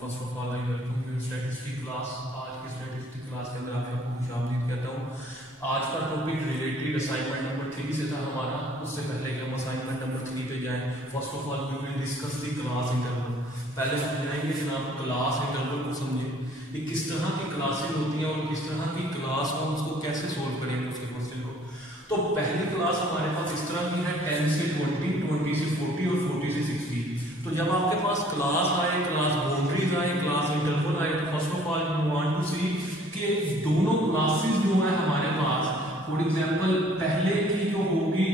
First of all I welcome you statistics class. आज की statistics class के अंदर आपको खुशामदीद कहता हूँ। आज का टॉपिक रिलेटेड असाइनमेंट नंबर 3 से था हमारा। उससे पहले कि हम असाइनमेंट नंबर 3 पे जाएं, first of all we will discuss the class interval. पहले समझाएंगे जनाब क्लास इंटरवल को समझें कि किस तरह की क्लासेस होती हैं और किस तरह की क्लास हम उसको कैसे सोल्व करेंगे उसके क्वेश्चन को। तो पहली क्लास हमारे पास इस तरह की है 10 से 20, 20 से 40 और 40 से 60। तो जब आपके पास क्लास आए, क्लास बाउंड्रीज आए, क्लास इंटरवल आए, तो first of all you want to see कि दोनों क्लासेस जो है हमारे पास, फॉर एग्जांपल पहले की जो होगी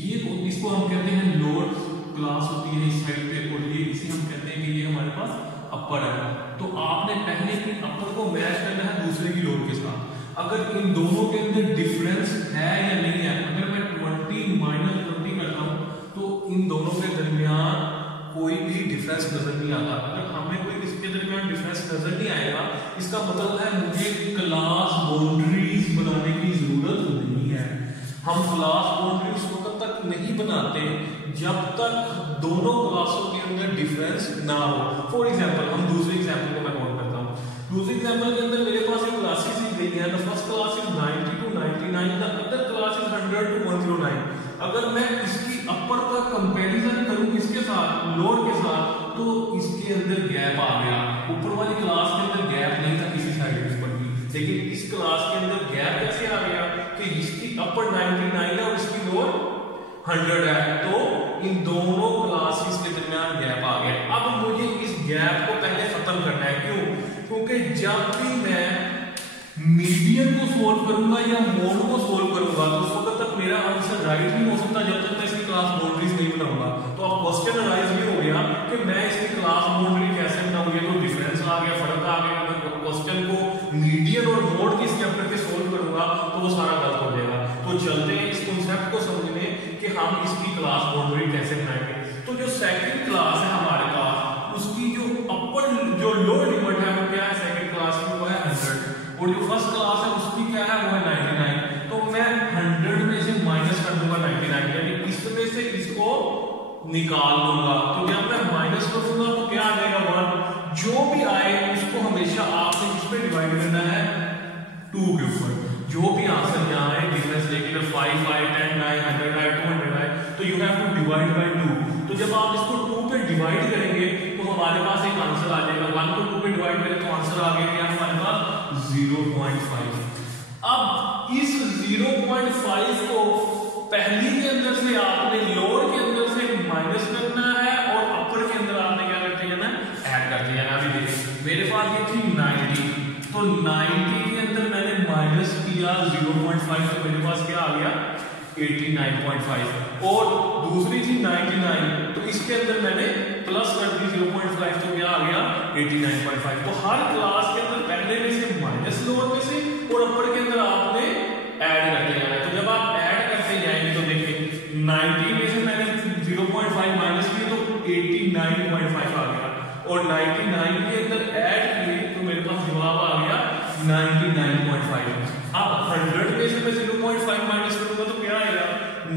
ये इसको हम कहते हैं लोअर क्लास होती है इस साइड पे, और ये इसे हम कहते हैं कि ये हमारे पास अपर है। तो आपने पहले की अपर को मैच करना है दूसरे की लोअर के साथ। अगर इन दोनों के अंदर डिफरेंस है या नहीं है, अगर मैं 20 माइनस 20 करता हूं तो इन दोनों के दरमियान कोई भी डिफरेंस नजर नहीं आता। अगर हमें कोई इसके दरमियान डिफरेंस नजर नहीं आएगा, इसका मतलब है मुझे क्लास बाउंड्रीज बनाने की जरूरत नहीं है। हम क्लास बाउंड्रीज उस वक्त तक नहीं बनाते जब तक दोनों क्लासों के अंदर डिफरेंस ना हो। फॉर एग्जांपल हम दूसरे एग्जांपल को मैं नोट करता हूं। दूसरे एग्जांपल के अंदर मेरे पास एक क्लासेस दी गई है। The first class is 90 to 99, the other class is 100 to 109। अगर मैं इसकी अपर का कंपैरिजन करूं किसके साथ, लोअर के साथ, तो इसके अंदर गैप आ गया। ऊपर वाली क्लास के अंदर गैप नहीं था किसी साइड पर भी, लेकिन इस क्लास के अंदर गैप कैसे आ गया कि इसकी अपर 99 है और इसकी लोअर 100 है। तो इन दोनों क्लासेस के दरमियान गैप आ गया। अब मुझे इस गैप को पहले खत्म करना है। क्यों? क्योंकि जब भी मैं मीडियन को सोल्व करूंगा या मोड को सोल्व करूंगा तो उस वक्त तक मेरा आंसर राइट नहीं हो सकता जब तक मैं इसकी क्लास बाउंड्रीज नहीं बनाऊंगा। तो अब क्वेश्चन अराइज ये हो गया कि मैं इसकी क्लास बाउंड्री कैसे बनाऊं। ये तो डिफरेंस आ गया, फर्क आ गया। मैं क्वेश्चन को मीडियन और मोड की स्टेप करके सोल्व करूंगा तो वो सारा गलत हो जाएगा। तो चलते हैं इस कॉन्सेप्ट को समझने कि हम इसकी क्लास बाउंड्री कैसे बनाएंगे। तो जो सेकंड क्लास है हमारे पास, उसकी जो अपर जो लोअर लिमिट है वो क्या है सेकंड क्लास की, वो है 100, और जो फर्स्ट क्लास है उसकी क्या है वो है 99। तो मैं 100 में से माइनस कर दूंगा 99, यानी इसमें से इसको निकाल दूंगा। तो जब मैं माइनस करूंगा तो क्या आ जाएगा 1। जो भी आए उसको हमेशा आपने किस पे डिवाइड करना है, 2 के ऊपर। जो भी आंसर यहाँ है डिफरेंस लेके 5 5 10 9 100 आए 200 आए तो you have to divide by 2। तो जब आप इसको 2 पे डिवाइड करेंगे तो हमारे पास एक आंसर आ जाएगा। 1 को 2 पे डिवाइड करें तो आंसर आ गया हमारे पास 0.5। अब इस 0.5 को पहली के अंदर से आपने लोअर के अंदर से माइनस करना है और अपर के अंदर आपने क्या करते जाना है, ऐड करते जाना। अभी देखिए मेरे पास ये थी 90, तो 90 के अंदर मैंने माइनस किया 0.5, तो मेरे पास क्या आ गया 89.5। और दूसरी थी 99, तो इसके अंदर मैंने प्लस कर दी 0.5, तो क्या आ गया 89.5। तो हर क्लास के अंदर पहले में से माइनस लोअर में से और अपर के अंदर आपने ऐड करते जाना है। तो जब आप ऐड करते जाएंगे तो देखिए 90 में से मैंने 0.5 माइनस किया तो 89.5 आ गया, और 99 के अंदर ऐड किए तो मेरे पास जवाब आ गया 99.5। अब 100 में से मैं 0.5 माइनस करूंगा तो क्या आएगा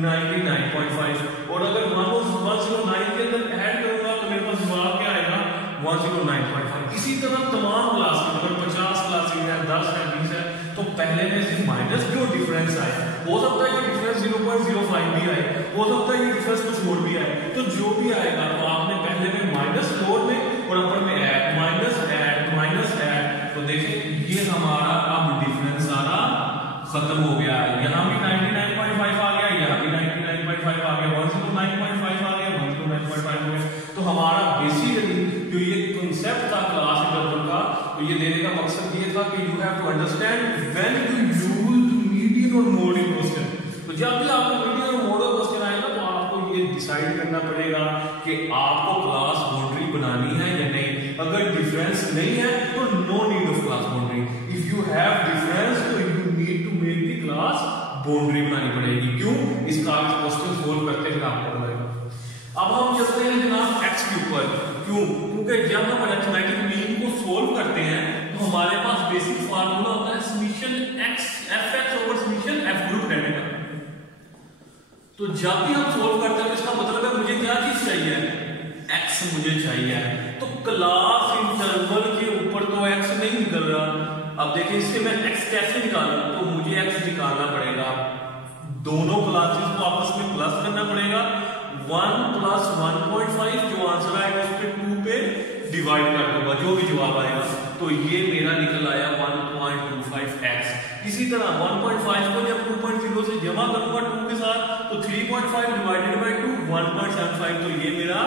99.5, और अगर 109 के अंदर ऐड करूंगा तो मेरे पास जवाब क्या आएगा 109.5। इसी तरह तमाम क्लास में अगर 50 क्लासेस है, 10 है, 20 है, तो पहले में से माइनस जो डिफरेंस आए, हो सकता है कि डिफरेंस 0.05 भी आए, हो सकता है कि डिफरेंस कुछ और भी आए, तो जो भी आएगा तो आपने पहले में माइनस लोअर में और अपर में add, minus add minus add. तो देखें ये हमारा अब डिफरेंस सारा खत्म हो गया है। यहाँ भी 99.5 आ गया, यहाँ भी 99.5 आ गया, 109.5 आ गया, 109.5 हो गया। तो हमारा बेसिकली जो ये कॉन्सेप्ट था क्लास इंटरवल का, तो ये देने का मकसद ये था कि you have to understand when you use median और मोड इन क्वेश्चन। तो जब भी आपको मीडियन और मोड क्वेश्चन आएगा तो आपको ये डिसाइड करना पड़ेगा कि आपको क्लास बाउंड्री बनानी है या नहीं। अगर डिफरेंस नहीं है तो no need of class boundary. If you have difference तो you need to make the class boundary बनानी पड़ेगी। क्यों? इसका क्वेश्चन सोल्व करते हुए आपको बताएगा। अब हम चलते हैं जनाब एक्स के ऊपर। क्यों? क्योंकि जब हम अरिथमेटिक मीन को सोल्व करते हैं तो हमारे पास बेसिक फार्मूला होता है summation x fx over summation f group रहने का। तो जब भी हम सोल्व करते हैं तो इसका मतलब है मुझे क्या चीज चाहिए, x मुझे चाहिए। तो क्लास इंटरवल के ऊपर तो x नहीं निकल रहा। अब देखिए इससे मैं x कैसे निकालूं, तो मुझे x निकालना पड़ेगा, दोनों क्लासेस को आपस में प्लस करना पड़ेगा। 1 प्लस 1.5 जो आंसर आएगा उस पे 2 पे डिवाइड कर दूंगा, जो भी जवाब आएगा। तो ये मेरा निकल आया 1.25x। इसी तरह 1.5 को जब 2.0 से जमा करूंगा 2 के साथ, तो 3.5 डिवाइडेड बाय 2 1.75, तो ये मेरा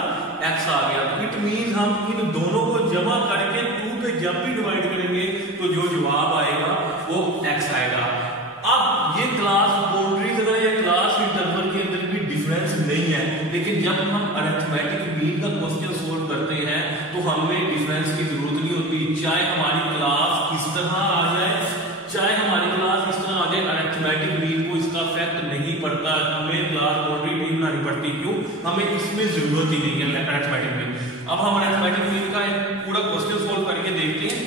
x आ गया। इट मींस हम इन दोनों को जमा करके 2 पे जब भी डिवाइड करेंगे तो जो जवाब आएगा वो x आएगा। अब ये क्लास बाउंड्री जगह या क्लास इंटरवल के अंदर भी डिफरेंस नहीं है, लेकिन जब हम अरिथमेटिक मीन का क्वेश्चन सोल्व करते हैं तो हमें डिफरेंस की जरूरत नहीं होती। चाहे हमारी क्लास इस तरह आ जाए, चाहे हमारी क्लास इस तरह आ जाए, अरिथमेटिक मीन को इसका इफेक्ट नहीं पड़ता, हमें क्लास बाउंड्री नहीं बनानी पड़ती। क्यों? हमें इसमें जरूरत ही नहीं है अरिथमेटिक मीन। अब हम अरिथमेटिक मीन का पूरा क्वेश्चन सोल्व करके देखते हैं।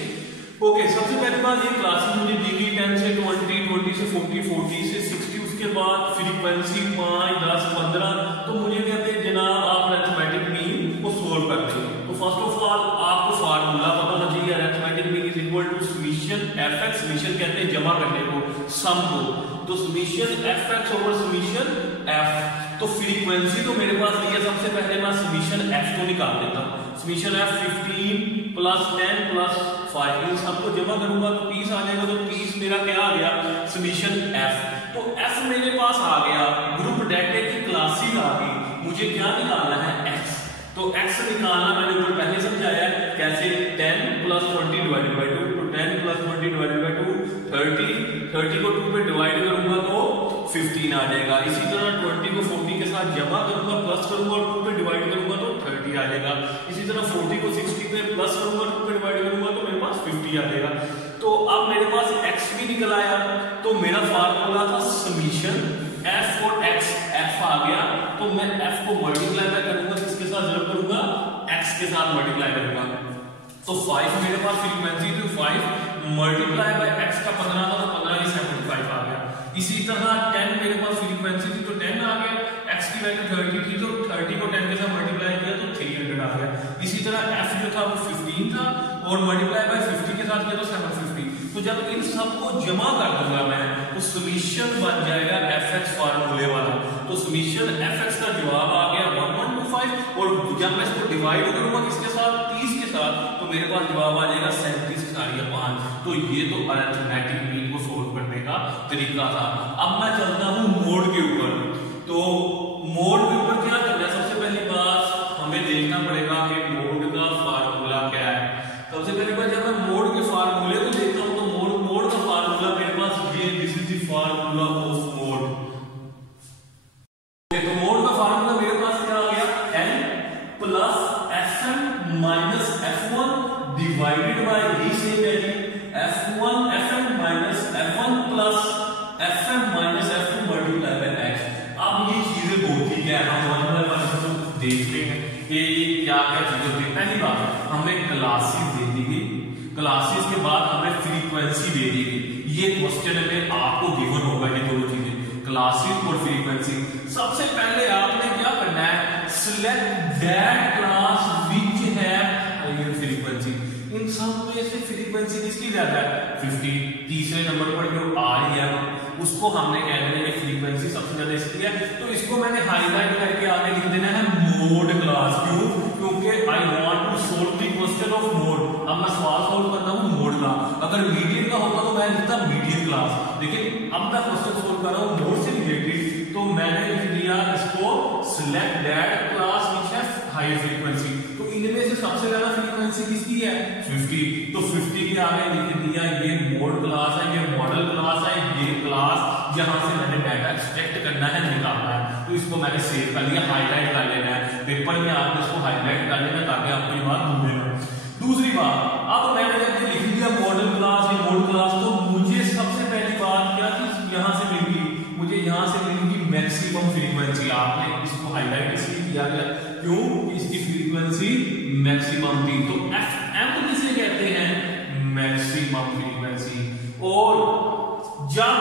ओके, सबसे पहली बात ये क्लासेस मुझे दी गई 10 से 20, 20 से 40, 40 से 60, उसके बाद फ्रीक्वेंसी 5, 10, 15। तो मुझे कहते हैं जनाब आप अरिथमेटिक मीन को सोल्व करते हैं। तो फर्स्ट ऑफ ऑल आपको फार्मूला पता होना चाहिए, arithmetic mean is equal to summation fx, summation कहते हैं जमा करने को, सम को, तो summation fx over summation f। तो फ्रीक्वेंसी तो मेरे पास दी है, सबसे पहले मैं समेशन f को निकाल देता हूं। समेशन f 15 प्लस 10 प्लस 5, इन सबको जमा करूंगा तो 30 आ जाएगा। तो 30 मेरा क्या आ गया? Summation f। तो f मेरे पास आ गया, ग्रुप डाटा की क्लासेस आ गई, मुझे क्या निकालना है? x। तो x निकालना मैंने ऊपर पहले समझाया है कैसे, 10 प्लस 20 डिवाइडेड बाय 2, तो 10 प्लस 20 डिवाइडेड बाय 2 30 को 2 पे डिवाइड करूंगा तो 15 आ जाएगा। इसी तरह 20 को 40 के साथ जमा करूंगा, प्लस करूंगा और 2 पे डिवाइड करूंगा तो 30 आ जाएगा। इसी तरह 40 को 60 पे प्लस करूंगा, 2 पे डिवाइड करूंगा तो मेरे पास 50 आ जाएगा। तो अब मेरे पास x भी निकल आया। तो मेरा फार्मूला था समेशन f और x, f आ गया, तो मैं f को मल्टीप्लाई में करूंगा, किसके साथ जब करूंगा? x के साथ मल्टीप्लाई करूंगा। तो 5 मेरे पास फ्रीक्वेंसी थी, 5 मल्टीप्लाई बाय x का 15 था, तो 15 की 75 आ गया। इसी तरह 10 मेरे पास फ्रीक्वेंसी थी, तो 10 आ गया, x की वैल्यू 30 थी, तो 30 को 10 के साथ मल्टीप्लाई किया तो 300 आ गया। इसी तरह f जो था वो 15 था और मल्टीप्लाई बाय 50 के साथ किया तो 750। तो जब इन सबको जमा कर दूंगा मैं, तो समेशन बन जाएगा fx फार्मूले वाला। तो समेशन fx का जवाब आ गया 1125, और जब मैं इसको डिवाइड करूंगा किसके साथ? 30 के साथ, तो मेरे पास जवाब आ जाएगा 37 के 5। तो ये तो अरिथमेटिक मीन को सोल्व करने का तरीका था। अब मैं चलता हूं मोड के ऊपर। तो मोड के ऊपर क्या करना है? सबसे पहली बात हमें देखना पड़ेगा कि मोड का फार्मूला क्या है। सबसे पहली बात, जब मैं मोड के फार्मूले को देखता हूं तो मोड का फार्मूला मेरे पास ये, this is the formula of mode. तो मोड का फार्मूला मेरे पास क्या आ गया? n plus fm minus f1 divided by ये same value f1 fm minus f1 plus fm minus f2 multiply by x। अब ये चीजें बहुत ही क्या है, हम देखते हैं कि ये क्या क्या चीजें होती है। पहली बात, हमें क्लासेस दे दी गई, क्लासेस के बाद हमें फ्रीक्वेंसी दे दी गई। ये क्वेश्चन में आपको गिवन होगा ये दोनों चीजें, क्लासेस और फ्रीक्वेंसी। सबसे पहले आपने क्या करना है? Select that class which have higher frequency. इन सब में से फ्रीक्वेंसी किसकी ज्यादा है? 50। तीसरे नंबर पर जो आ रही है उसको हमने कह देना है फ्रीक्वेंसी सबसे ज्यादा इसकी है, तो इसको मैंने हाईलाइट करके आगे लिख देना है मोड क्लास। क्यों? क्योंकि I want to solve the question of mode. अब मैं सवाल सोल्व करता हूं मोड का। अगर मीडियन का होता तो मैं लिखता मीडियन क्लास, लेकिन अब मैं क्वेश्चन सोल्व कर रहा हूं मोड से रिलेटेड, तो मैंने लिख दिया इसको select that class which have higher frequency. तो इनमें से सबसे ज्यादा फ्रीक्वेंसी किसकी है? 50। तो 50 के आगे लिख दिया ये मोड क्लास है, ये मॉडल क्लास है, ये क्लास जहां से मैंने डाटा एक्सट्रैक्ट करना है, निकालना है। तो इसको मैंने सेव कर लिया, हाईलाइट कर लेना है पेपर में, आपको इसको हाईलाइट कर लेना ताकि आपको ये बात भूले ना। दूसरी बात, अब मैंने जब लिख दिया मॉडल क्लास, ये मोड क्लास, तो मुझे सबसे पहली बात क्या थी? यहां से मिलेगी, मुझे यहां से मिलेगी मैक्सिमम फ्रीक्वेंसी। आपने इसको हाईलाइट इसलिए किया गया क्यों? इसकी फ्रीक्वेंसी मैक्सिमम थी। तो fm किसे कहते हैं? Maximum frequency. और जब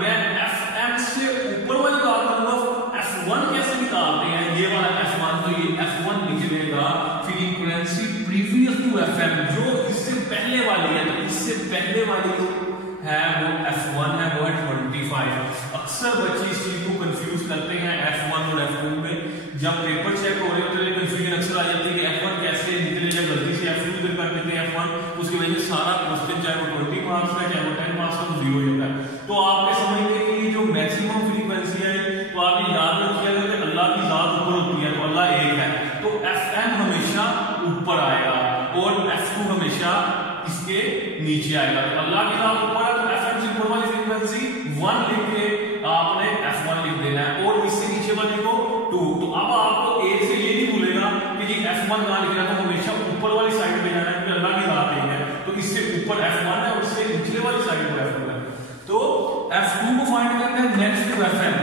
मैं fm से ऊपर वाली बात करूंगा, f1 कैसे निकालते हैं? ये वाला f1, तो ये f1 निकलेगा फ्रीक्वेंसी प्रीवियस टू FM, जो इससे पहले वाली है, तो इससे पहले वाली है वो F1 है, वो है 25। अक्सर बच्चे इस चीज को कंफ्यूज करते हैं F1 और F2 में। जब पेपर चेक हो रहे होते हैं कंफ्यूजन अक्सर आ जाती है कि F1 कैसे निकले, या गलती से F2 कर देते हैं F1, उसकी वजह से सारा क्वेश्चन चाहे वो 20 मार्क्स का चाहे वो 10 मार्क्स का जीरो हो जाता है। तो आपने समझने के लिए जो मैक्सिमम फ्रीक्वेंसी है, तो आपने याद रखिएगा कि अल्लाह की जात ऊपर होती है, तो अल्लाह एक है, तो FM हमेशा ऊपर आएगा और F2 हमेशा इसके नीचे आएगा। तो अल्लाह की जात ऊपर है तो FM से ऊपर वाली फ्रीक्वेंसी 1 लिख के आपने F1 लिख देना है, और इससे नीचे वाली को 2। तो अब आपको एक से ये नहीं भूलेगा कि जी F1 कहां लिखना है, तो हमेशा ऊपर वाली साइड पे जाना है, क्योंकि अल्लाह की जात एक है, तो इससे ऊपर F1 है और इससे निचले वाली साइड पे F2 है। तो F2 को फाइंड करना है नेक्स्ट टू FM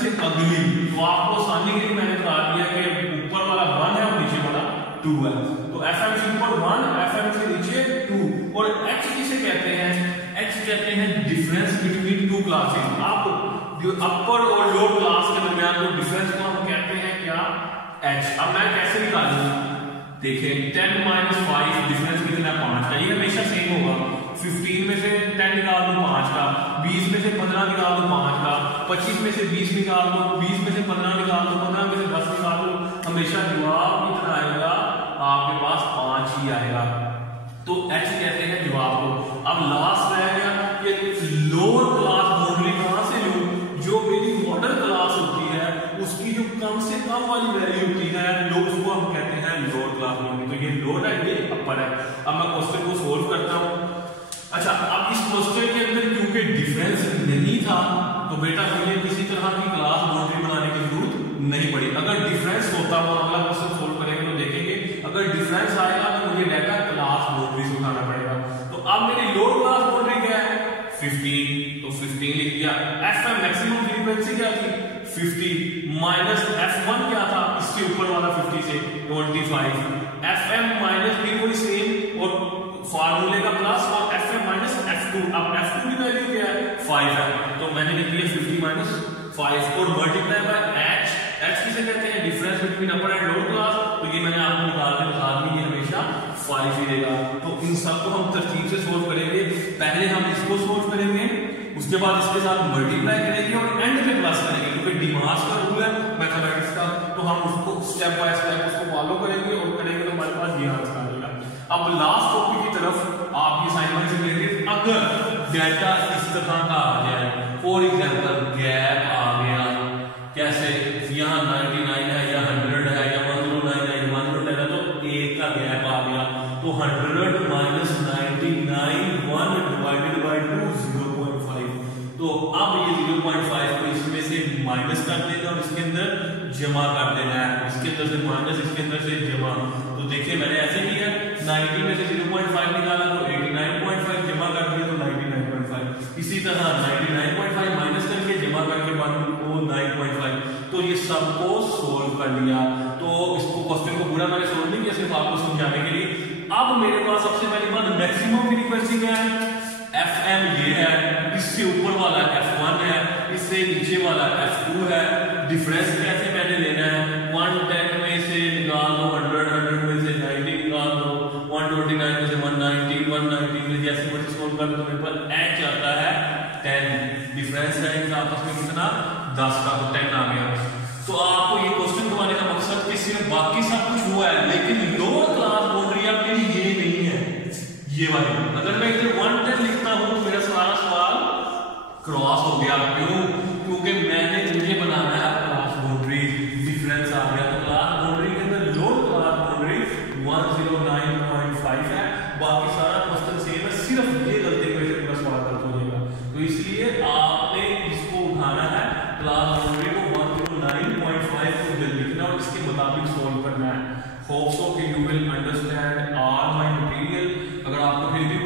से अगली। तो आपको आसानी के लिए मैंने बता दिया कि ऊपर वाला 1 है और नीचे वाला 2 है, तो FM से ऊपर 1, FM से नीचे 2। और H किसे कहते हैं? H कहते हैं डिफरेंस बिटवीन टू क्लासेस। आप जो अपर और लोअर क्लास के दरमियान जो डिफरेंस को हम कहते हैं क्या? H। अब मैं कैसे निकालूं? देखिए 10 - 5 डिफरेंस कितना है? 5 का। ये हमेशा सेम होगा। 15 में से 10 निकाल दो 5 का, 20 में से 15 निकाल दो 5 का, 25 में से 20 निकाल दो, 20 में से 15 निकाल दो, 15 में से 10 निकाल दो, हमेशा जवाब कितना आएगा? आपके पास 5 ही आएगा। तो H कहते हैं जवाब को। अब लास्ट रह गया कि लोअर क्लास बाउंड्री कहां से लूं? जो मेरी मॉडल क्लास होती है उसकी जो कम से कम वाली वैल्यू होती है, लोग उसको हम कहते हैं लोअर क्लास बाउंड्री। तो ये लोअर है, ये अपर है। अब मैं क्वेश्चन को सोल्व करता हूं। अच्छा, अब इस क्वेश्चन के अंदर क्योंकि डिफरेंस नहीं था, तो बेटा मुझे किसी तरह की क्लास बाउंड्री बनाने की जरूरत नहीं पड़ी। अगर डिफरेंस होता हो, अगला क्वेश्चन सोल्व करेंगे तो देखेंगे, अगर डिफरेंस आएगा तो मुझे डाटा क्लास बाउंड्री से उठाना पड़ेगा। तो अब मेरी लोअर क्लास बाउंड्री क्या है? 15, तो 15 लिख दिया। FM मैक्सिमम फ्रीक्वेंसी क्या थी? 50 माइनस F1 क्या था? इसके ऊपर वाला 50 से 25। FM माइनस भी वही सेम और फार्मूले का प्लस, और FM माइनस F2। अब F2 की वैल्यू क्या है? 5 है, तो मैंने लिख दिया 50 माइनस 5 और मल्टीप्लाई बाय H। H किसे कहते हैं? Difference between upper and lower class. तो ये मैंने आपको निकाल के बता दी, ये हमेशा 5 ही देगा। तो इन सबको हम तरतीब से सोल्व करेंगे। पहले हम इसको सोल्व करेंगे, उसके बाद इसके साथ मल्टीप्लाई करेंगे और एंड में प्लस करेंगे, क्योंकि डिमास का रूल है मैथमेटिक्स का। तो हम उसको स्टेप बाय स्टेप उसको फॉलो करेंगे और करेंगे तो हमारे पास ये आंसर आएगा। अब लास्ट टॉपिक की तरफ आपकी असाइनमेंट से रिलेटेड, अगर डेटा इस तरह का आ जाए, फॉर एग्जांपल गैप आ गया, कैसे यहाँ 99 है या 100 है या 109 है या 100 है, तो एक का गैप आ गया, तो 100 माइनस 99 1 डिवाइडेड बाय 2 0.5। तो अब ये 0.5 को इसमें से माइनस कर देना और इसके अंदर जमा कर देना है, इसके अंदर से माइनस, इसके अंदर से जमा। तो देखिए मैंने ऐसे किया, 90 में से 0.5 निकाला तो 89.5, जमा कर दिया तो 99.5। इसी तरह 99.5 माइनस करके जमा करके बाद वो 9.5। तो ये सबको सोल्व कर लिया। तो इसको क्वेश्चन को पूरा मैंने सोल्व नहीं किया, सिर्फ आपको समझाने के लिए। अब मेरे पास सबसे पहली बात, मैक्सिमम फ्रीक्वेंसी क्या है? FM ये है, इससे ऊपर वाला F1 है, इससे नीचे वाला F2 है। डिफरेंस कैसे मैंने लेना है? 110 में से निकाल दो 100, 100 में से 90 निकाल दो, 129 में से 190, 190 में जैसे मुझे सोल्व कर दो, मेरे पास H आता है 10। डिफरेंस है इनका आपस में कितना? 10 का, तो 10 आ गया। तो आपको ये क्वेश्चन करवाने का मकसद कि सिर्फ बाकी सब कुछ हुआ है, लेकिन लोअर क्लास बाउंड्री अब मेरी ये नहीं है, ये वाली। अगर मैं इधर 110 लिखता हूं तो मेरा सारा सवाल क्रॉस हो गया। क्यों? क्योंकि मुझे बनाना है क्लास बाउंड्री। डिफरेंस आ गया, तो क्लास बाउंड्री के अंदर लोअर क्लास बाउंड्री 109.5 है, बाकी सारा क्वेश्चन सेम है, सिर्फ ये गलती की वजह से पूरा सवाल गलत हो जाएगा। तो इसलिए आपने इसको उठाना है, क्लास बाउंड्री को 109.5 को इधर लिखना और इसके मुताबिक सोल्व करना है। होप सो कि you will understand all my material. अगर आपको फिर भी